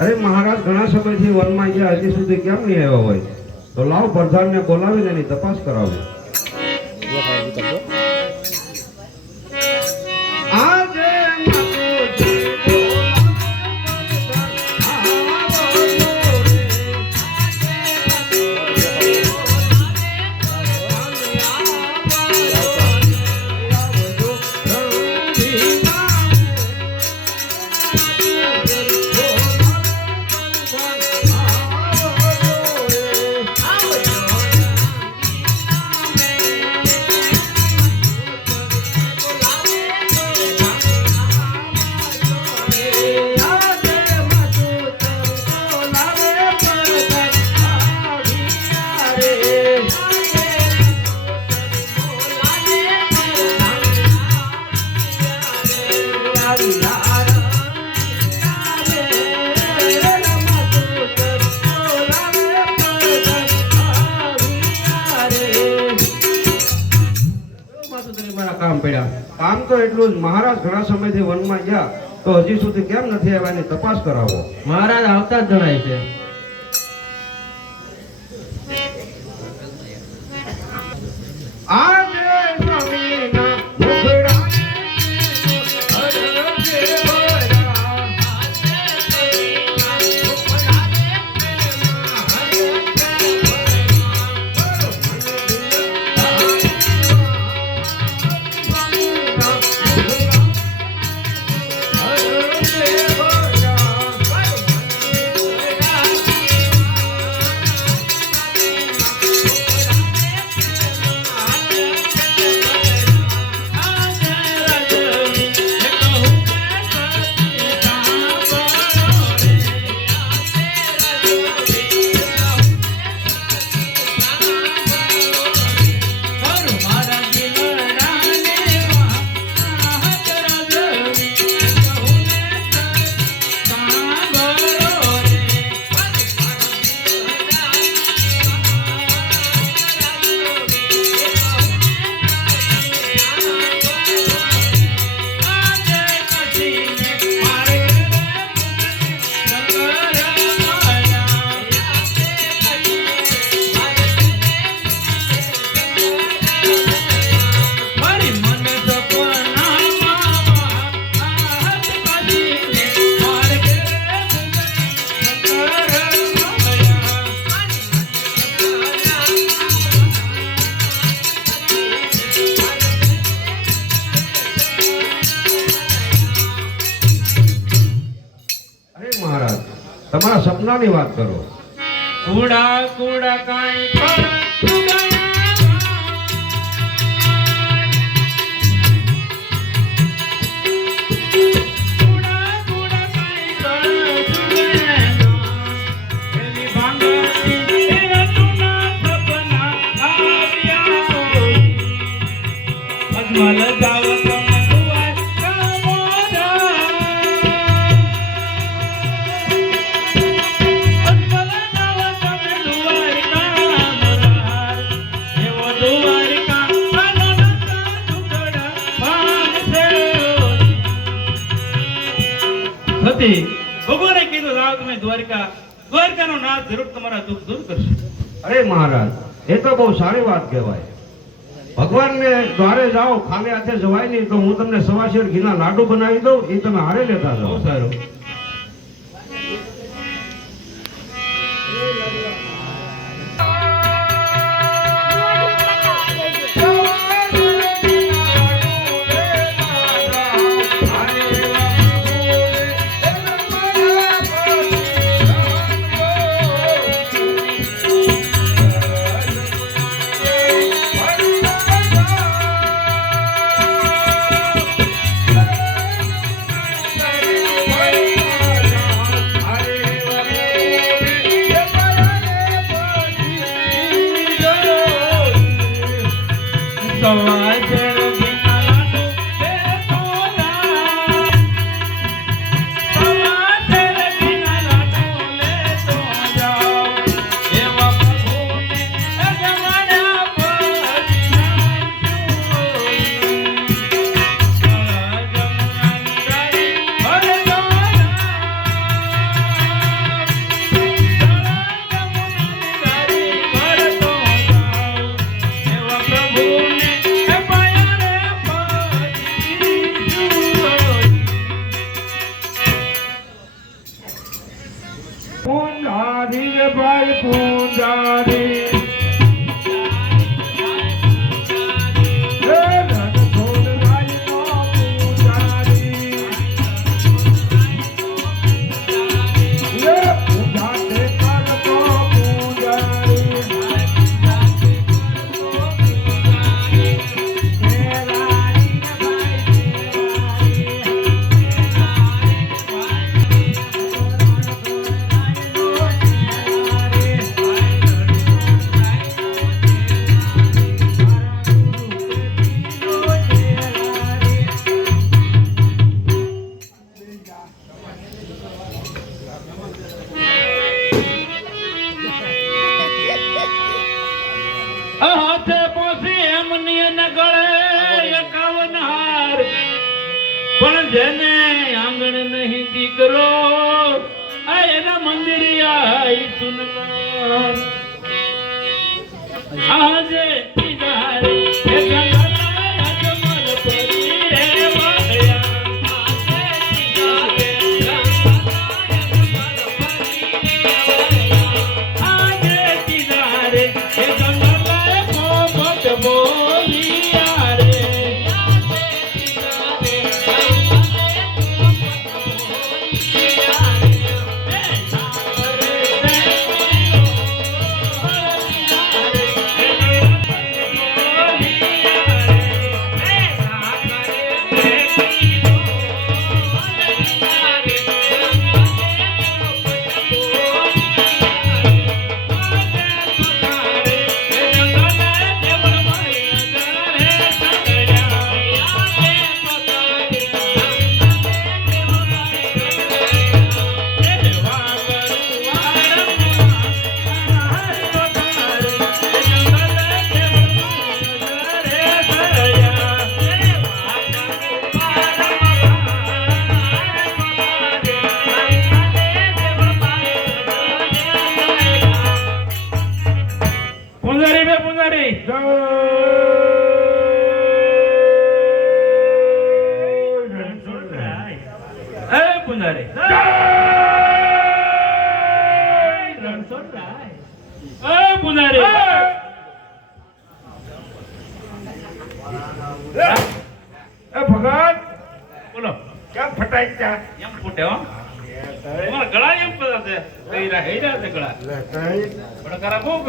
અરે મહારાજ ઘણા સમયથી વનમાં ગયા, હજી સુધી કેમ નહીં આવ્યા હોય? તો લાવ પ્રધાનને બોલાવીને એની તપાસ કરાવું. કામ તો એટલું જ. મહારાજ ઘણા સમયથી વનમાં ગયા, તો હજી સુધી કેમ નથી આવ્યા એની તપાસ કરાવો. મહારાજ આવતા જ જણાય છે. તમારા સપનાની વાત કરો. કુડા કુડા કાઈ ભગવાને કીધું જાઓ તમે દ્વારકા, દ્વારકાનો નાથ જરૂર તમારા દુઃખ દૂર કરશે. અરે મહારાજ, એ તો બહુ સારી વાત કહેવાય. ભગવાનને દ્વારે જાઓ, ખાલી હાથે જવાય નહીં. તો હું તમને સવાશેર ઘીના લાડુ બનાવી દઉં, એ તમે હારે લેતા જાઓ. બહુ સારું. Bye. પૂજારી રે ભાઈ પૂજારી હાથે પોસી એમની ન ગળે 51 હાર પણ જેને આંગણ નહીં દીકરો આ એના મંદિરિયા સુનગર આજે ઈધારે એ ગંગાના અજમલ પરી રે વાયા આજે ઈધારે આજે ઈધારે એ ગંગાના પોપટ બોલિયા રે પુંજારી બે પુંજારી એ પુંજારી એ પુંજારી એ ભગત બોલો કેમ ફટાઈ ગયા એમ ફૂટે હો તમારા ગળા એમ બધા છે હેરા છે ગળા લે કઈ પણ કરા બહુ કરો